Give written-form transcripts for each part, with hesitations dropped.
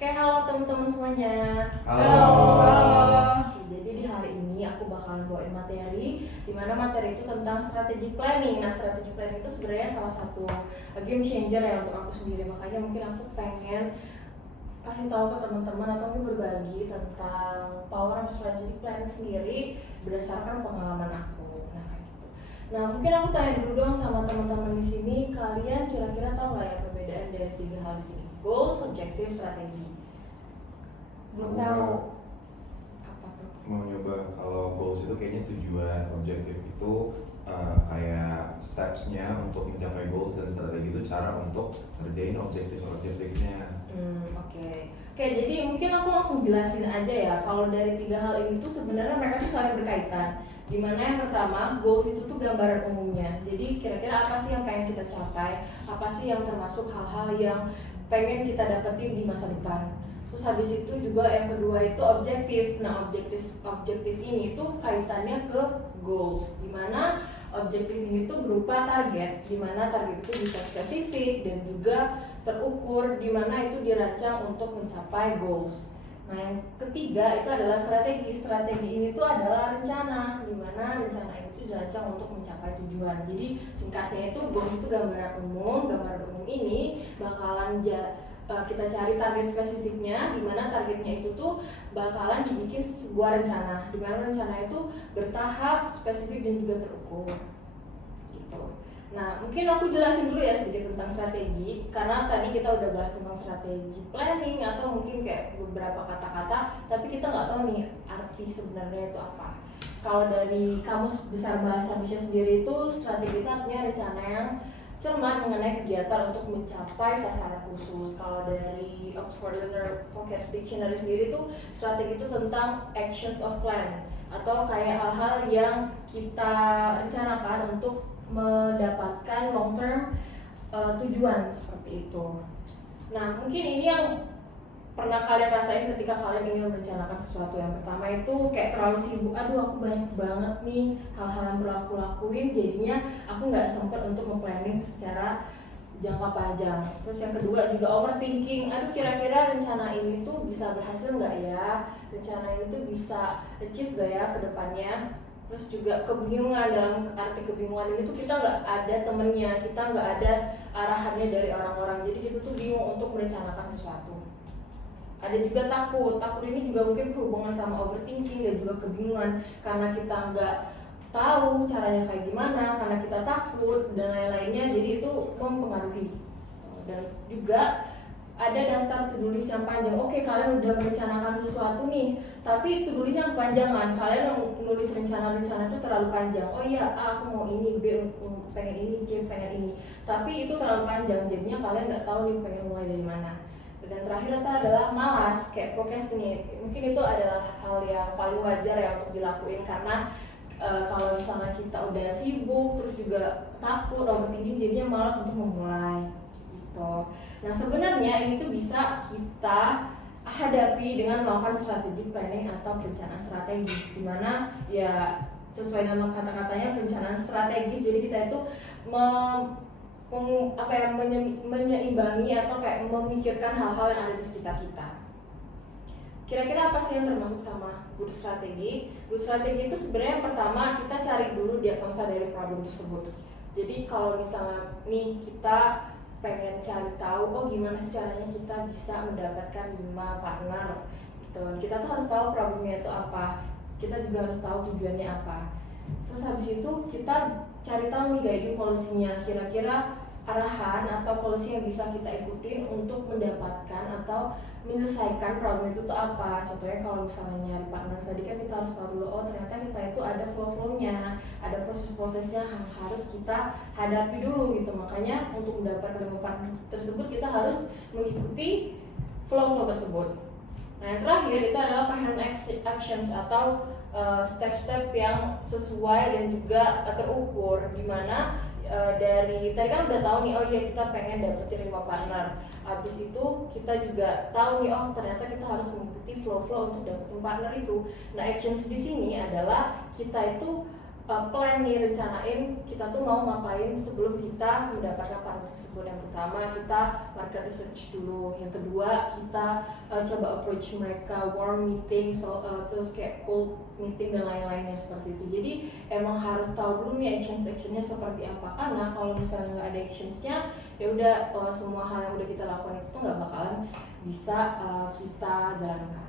Oke, halo teman-teman semuanya. Halo. Oke, jadi di hari ini aku bakalan bawain materi, di mana materi itu tentang strategic planning. Nah, strategic planning itu sebenarnya salah satu game changer ya untuk aku sendiri. Makanya mungkin aku pengen kasih tahu ke teman-teman atau mungkin berbagi tentang power of strategic planning sendiri berdasarkan pengalaman aku. Nah, kayak gitu. Nah, mungkin aku tanya dulu dong sama teman-teman di sini, kalian kira-kira tahu nggak ya perbedaan dari tiga hal di sini? Goals, objective, strategi. Belum tahu apa tuh? Mau nyoba. Kalau goals itu kayaknya tujuan, objektif itu kayak steps-nya untuk mencapai goals, dan strategi itu cara untuk ngerjain objektifnya. Oke. Oke, jadi mungkin aku langsung jelasin aja ya. Kalau dari tiga hal ini tuh sebenarnya mereka tuh saling berkaitan. Dimana yang pertama, goals itu tuh gambaran umumnya. Jadi kira-kira apa sih yang pengen kita capai? Apa sih yang termasuk hal-hal yang pengen kita dapetin di masa depan? Terus habis itu juga yang kedua itu objektif. Nah, objektif ini tuh kaitannya ke goals. Dimana objektif ini tuh berupa target, dimana target itu bisa spesifik dan juga terukur, dimana itu dirancang untuk mencapai goals. Nah, yang ketiga itu adalah strategi. Strategi ini tuh adalah rencana, dimana rencana itu dirancang untuk mencapai tujuan. Jadi singkatnya itu goals itu gambaran umum. Gambaran umum ini bakalan kita cari target spesifiknya, dimana targetnya itu tuh bakalan dibikin sebuah rencana, dimana rencana itu bertahap, spesifik dan juga terukur gitu. Nah, mungkin aku jelasin dulu ya sedikit tentang strategi, karena tadi kita udah bahas tentang strategi planning atau mungkin kayak beberapa kata-kata, tapi kita nggak tahu nih arti sebenarnya itu apa. Kalau dari Kamus Besar Bahasa Indonesia sendiri itu strategi itu artinya rencana yang cermat mengenai kegiatan untuk mencapai sasaran khusus. Kalau dari Oxford Vocabulary Dictionary sendiri tuh strategi itu tentang actions of plan, atau kayak hal-hal yang kita rencanakan untuk mendapatkan long term tujuan seperti itu. Nah, mungkin ini yang pernah kalian rasain ketika kalian ingin merencanakan sesuatu. Yang pertama itu kayak terlalu sibuk, aduh aku banyak banget nih hal-hal yang perlu aku lakuin, jadinya aku nggak sempat untuk memplanning secara jangka panjang. Terus yang kedua juga overthinking, aduh kira-kira rencana ini tuh bisa berhasil nggak ya, rencana ini tuh bisa achieve nggak ya ke depannya. Terus juga kebingungan, dalam arti kebingungan ini tuh kita nggak ada temennya, kita nggak ada arahannya dari orang-orang, jadi kita tuh bingung untuk merencanakan sesuatu. Ada juga takut ini juga mungkin berhubungan sama overthinking dan juga kebingungan, karena kita nggak tahu caranya kayak gimana, karena kita takut dan lain-lainnya, jadi itu mempengaruhi. Dan juga ada daftar to-do list yang panjang. Oke, kalian udah merencanakan sesuatu nih, tapi to-do list yang kepanjangan, kalian nulis rencana-rencana itu terlalu panjang. Oh iya, A aku mau ini, B pengen ini, C pengen ini, tapi itu terlalu panjang, jadinya kalian nggak tahu nih pengen mulai dari mana. Dan terakhir itu adalah malas, kayak procrastinate. Mungkin itu adalah hal yang paling wajar ya untuk dilakuin, karena kalau misalnya kita udah sibuk terus juga takut, overthinking, jadinya malas untuk memulai gitu. Nah, sebenarnya ini tuh bisa kita hadapi dengan melakukan strategi planning atau perencanaan strategis, dimana ya sesuai nama kata-katanya perencanaan strategis. Jadi kita itu menyeimbangi atau kayak memikirkan hal-hal yang ada di sekitar kita. Kira-kira apa sih yang termasuk sama good strategi? Good strategi itu sebenarnya yang pertama kita cari dulu diagnosa dari problem tersebut. Jadi kalau misalnya nih kita pengen cari tahu, oh gimana sih caranya kita bisa mendapatkan 5 partner gitu. Kita tuh harus tahu problemnya itu apa. Kita juga harus tahu tujuannya apa. Terus habis itu kita cari tahu nih guiding policy-nya, kira-kira arahan atau policy yang bisa kita ikutin untuk mendapatkan atau menyelesaikan problem itu tuh apa. Contohnya kalau misalnya nyari partner tadi kan kita harus tahu dulu, oh ternyata kita itu ada flow-nya, ada proses-prosesnya yang harus kita hadapi dulu gitu. Makanya untuk mendapatkan 5 partner tersebut kita harus mengikuti flow tersebut. Nah, yang terakhir itu adalah coherent actions atau step-step yang sesuai dan juga terukur, dimana dari tadi kan udah tahu nih, oh iya kita pengen dapetin 5 partner. Habis itu kita juga tahu nih, oh ternyata kita harus mengikuti flow untuk dapetin partner itu. Nah, actions di sini adalah kita itu plan nih, rencanain kita tuh mau ngapain sebelum kita mendapatkan partner tersebut. Yang pertama kita market research dulu, yang kedua kita coba approach mereka, warm meeting, terus kayak cold meeting dan lain-lainnya seperti itu. Jadi emang harus tahu dulu nih actionnya seperti apa, karena kalau misalnya nggak ada actionsnya ya udah semua hal yang udah kita lakukan itu tuh nggak bakalan bisa kita jalankan.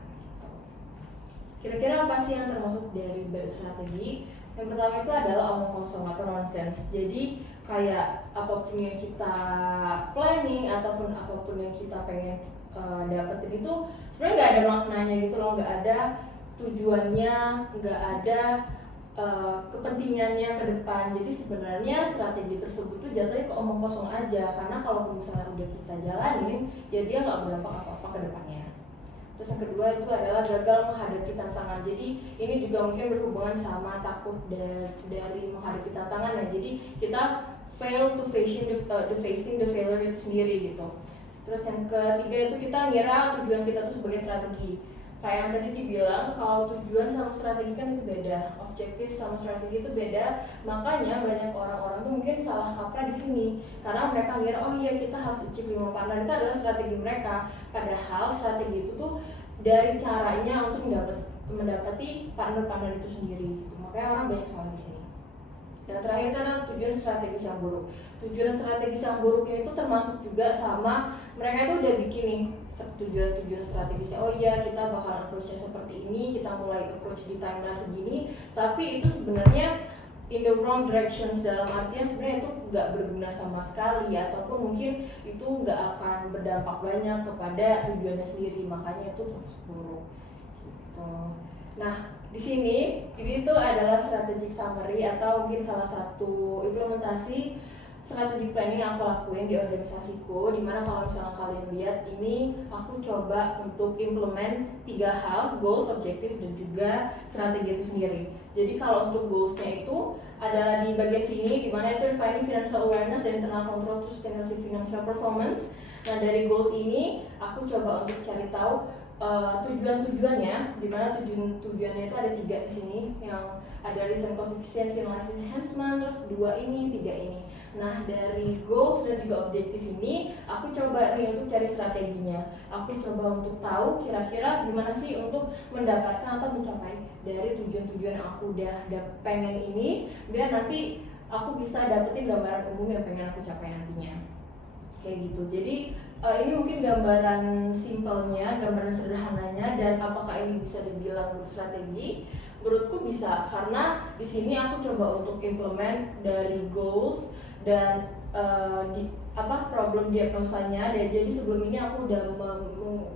Kira-kira apa sih yang termasuk dari berstrategi? Yang pertama itu adalah omong kosong atau nonsense. Jadi kayak apapun yang kita planning ataupun apapun yang kita pengen dapetin itu sebenarnya nggak ada maknanya gitu loh, nggak ada tujuannya, nggak ada kepentingannya ke depan. Jadi sebenarnya strategi tersebut tuh jatuhnya ke omong kosong aja, karena kalau misalnya udah kita jalanin ya dia nggak berdampak apa-apa ke depannya. Terus yang kedua itu adalah gagal menghadapi tantangan. Jadi ini juga mungkin berhubungan sama takut dari menghadapi tantangan ya. Jadi kita fail to facing the failure itu sendiri gitu. Terus yang ketiga itu kita ngira tujuan kita tuh sebagai strategi. Kayak yang tadi dibilang, kalau tujuan sama strategi kan itu beda, objektif sama strategi itu beda. Makanya banyak orang-orang tuh mungkin salah kaprah di sini, karena mereka ngira oh iya kita harus achieve 5 partner, itu adalah strategi mereka. Padahal strategi itu tuh dari caranya untuk mendapati partner-partner itu sendiri. Gitu. Makanya orang banyak salah di sini. Dan terakhir itu adalah tujuan strategis yang buruk. Tujuan strategis yang buruk ini tuh termasuk juga sama mereka itu udah bikin nih tujuan strategisnya. Oh iya kita bakal approach-nya seperti ini, kita mulai approach di timeline segini, tapi itu sebenarnya in the wrong directions, dalam artian sebenarnya itu nggak berguna sama sekali, ataupun mungkin itu nggak akan berdampak banyak kepada tujuannya sendiri, makanya itu termasuk buruk. Gitu. Nah di sini ini tuh adalah strategic summary atau mungkin salah satu implementasi strategic planning yang aku lakuin di organisasiku, dimana kalau misalnya kalian lihat ini aku coba untuk implement 3 hal, goals, objektif, dan juga strategi itu sendiri. Jadi kalau untuk goalsnya itu adalah di bagian sini, dimana itu defining financial awareness dan internal control to sustainable financial performance. Nah dari goals ini aku coba untuk cari tahu tujuan-tujuannya, dimana tujuannya itu ada 3 di sini, yang ada risk and cost efficiency analysis enhancement, terus 2 ini, 3 ini. Nah dari goals dan juga objektif ini aku coba nih untuk cari strateginya. Aku coba untuk tahu kira-kira gimana sih untuk mendapatkan atau mencapai dari tujuan-tujuan yang aku udah pengen ini, biar nanti aku bisa dapetin gambaran umum yang pengen aku capai nantinya. Kayak gitu. Jadi ini mungkin gambaran simpelnya, gambaran sederhananya, dan apakah ini bisa dibilang strategi? Menurutku bisa, karena di sini aku coba untuk implement dari goals dan problem diagnosanya. Dan jadi sebelum ini aku udah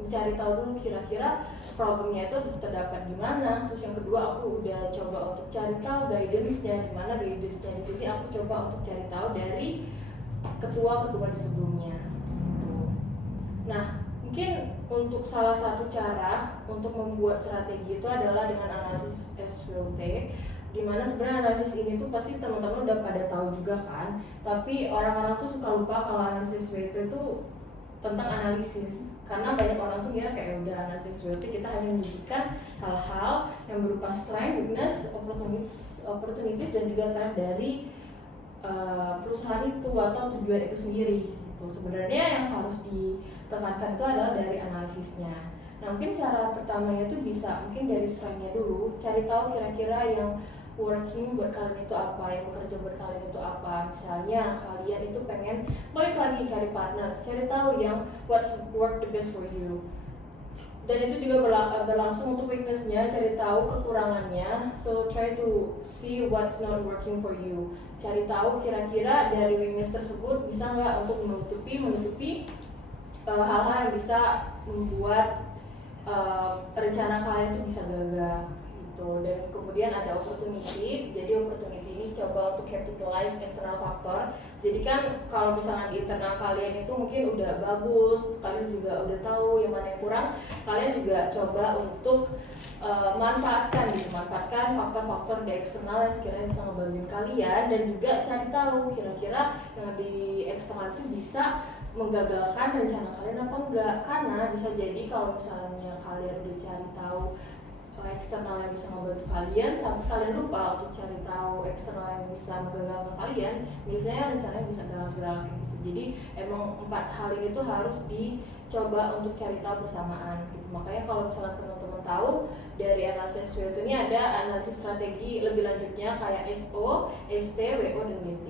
mencari tahu dulu kira-kira problemnya itu terdapat di mana. Terus yang kedua aku udah coba untuk cari tahu guidance-nya di mana. Guidance-nya di sini aku coba untuk cari tahu dari ketua-ketua di sebelumnya. Nah, mungkin untuk salah satu cara untuk membuat strategi itu adalah dengan analisis SWOT, dimana sebenarnya analisis ini tuh pasti teman-teman udah pada tahu juga kan, tapi orang-orang tuh suka lupa kalau analisis SWOT itu tentang analisis, karena banyak orang tuh kira kayak udah analisis SWOT kita hanya menyebutkan hal-hal yang berupa strength, weakness, opportunities dan juga threat dari perusahaan itu atau tujuan itu sendiri. Sebenarnya yang harus ditekankan itu adalah dari analisisnya. Nah mungkin cara pertamanya itu bisa mungkin dari strength-nya dulu, cari tahu kira-kira yang working buat kalian itu apa, yang bekerja buat kalian itu apa. Misalnya kalian itu pengen balik lagi cari partner, cari tahu yang what's work the best for you. Dan itu juga berlangsung untuk weakness-nya, cari tahu kekurangannya. So try to see what's not working for you. Cari tahu kira-kira dari weakness tersebut bisa nggak untuk menutupi hal-hal yang bisa membuat rencana kalian itu bisa gagal gitu. Dan kemudian ada opportunity. Jadi opportunity ini coba untuk capitalize external factor. Jadi kan kalau misalnya di internal kalian itu mungkin udah bagus, kalian juga udah tahu yang mana yang kurang, kalian juga coba untuk manfaatkan faktor-faktor di eksternal yang sekiranya bisa ngebantuin kalian, dan juga cari tahu kira-kira yang di eksternal itu bisa menggagalkan rencana kalian apa enggak. Karena bisa jadi kalau misalnya kalian udah cari tahu eksternal yang bisa membantu kalian, tapi kalian lupa untuk cari tahu eksternal yang bisa menggagalkan kalian, biasanya rencananya bisa gagal gitu. Jadi emang 4 hal ini tuh harus dicoba untuk cari tahu bersamaan gitu. Makanya kalau misalnya teman-teman tahu dari analisis SWOT ini ada analisis strategi lebih lanjutnya kayak SO, ST, WO, dan WT.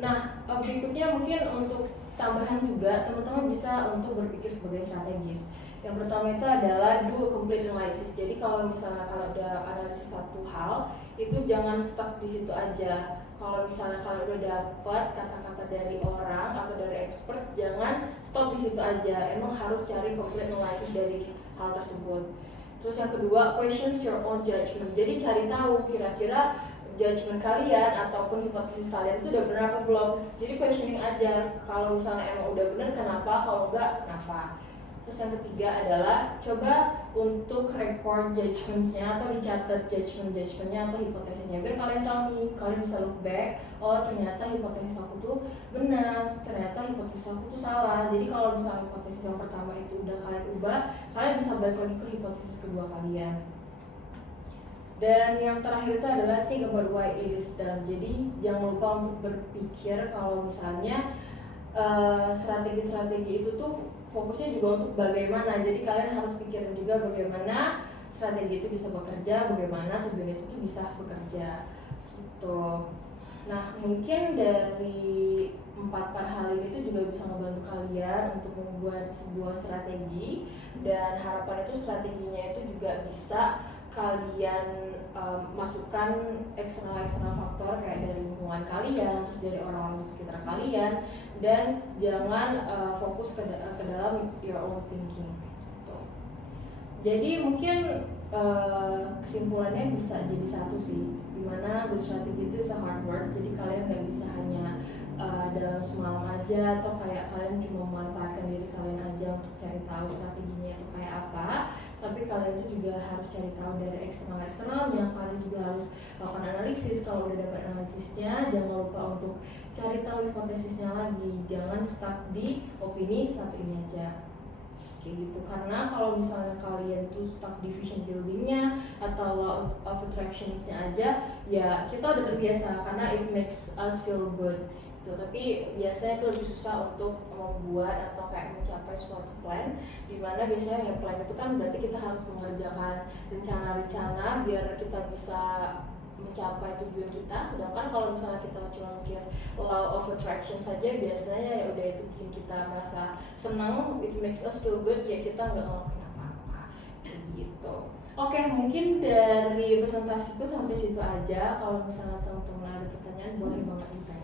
Nah, berikutnya mungkin untuk tambahan juga teman-teman bisa untuk berpikir sebagai strategis. Yang pertama itu adalah do a complete analysis. Jadi kalau misalnya kalau ada analisis satu hal, itu jangan stuck di situ aja. Kalau misalnya kalau udah dapat kata-kata dari orang atau dari expert, jangan stop di situ aja. Emang harus cari complete analysis dari hal tersebut. Terus yang kedua, questions your own judgment. Jadi cari tahu kira-kira judgment kalian ataupun hipotesis kalian itu udah benar atau belum. Jadi questioning aja. Kalau misalnya emang udah benar, kenapa? Kalau enggak, kenapa? Terus yang ketiga adalah coba untuk record judgmentsnya atau dicatat judgementnya atau hipotesisnya, biar kalian tahu nih, kalian bisa look back, oh ternyata hipotesis aku tuh benar, ternyata hipotesis aku tuh salah. Jadi kalau misalnya hipotesis yang pertama itu udah kalian ubah, kalian bisa balik lagi ke hipotesis kedua kalian. Dan yang terakhir itu adalah think about why it is done. Jadi jangan lupa untuk berpikir kalau misalnya strategi-strategi itu tuh fokusnya juga untuk bagaimana. Jadi kalian harus pikirin juga bagaimana strategi itu bisa bekerja, bagaimana tujuan itu tuh bisa bekerja gitu. Nah, mungkin dari 4 hal ini tuh juga bisa membantu kalian untuk membuat sebuah strategi, dan harapan itu strateginya itu juga bisa kalian masukkan eksternal faktor kayak dari lingkungan kalian, terus dari orang-orang di sekitar kalian, dan jangan fokus ke dalam your own thinking gitu. Jadi mungkin kesimpulannya bisa jadi satu sih, dimana good strategy itu is a hard work. Jadi kalian nggak bisa hanya dalam semalam aja atau kayak kalian cuma memanfaatkan diri kalian aja untuk cari tahu strateginya itu kayak apa, tapi kalian itu juga harus cari tahu dari eksternalnya. Kalian juga harus melakukan analisis. Kalau udah dapat analisisnya, jangan lupa untuk cari tahu hipotesisnya lagi, jangan stuck di opini satu ini aja kayak gitu. Karena kalau misalnya kalian tuh stuck di vision buildingnya atau law of attractionsnya aja, ya kita udah terbiasa karena it makes us feel good gitu. Tapi biasanya itu lebih susah untuk membuat atau kayak mencapai suatu plan, dimana biasanya ya plan itu kan berarti kita harus mengerjakan rencana-rencana biar kita bisa mencapai tujuan kita. Sedangkan kalau misalnya kita cuma mikir law of attraction saja, biasanya ya udah itu bikin kita merasa senang, it makes us feel good, ya kita nggak ngelakuin apa-apa gitu. Oke, mungkin dari presentasiku sampai situ aja. Kalau misalnya teman-teman ada pertanyaan, boleh banget ditanya.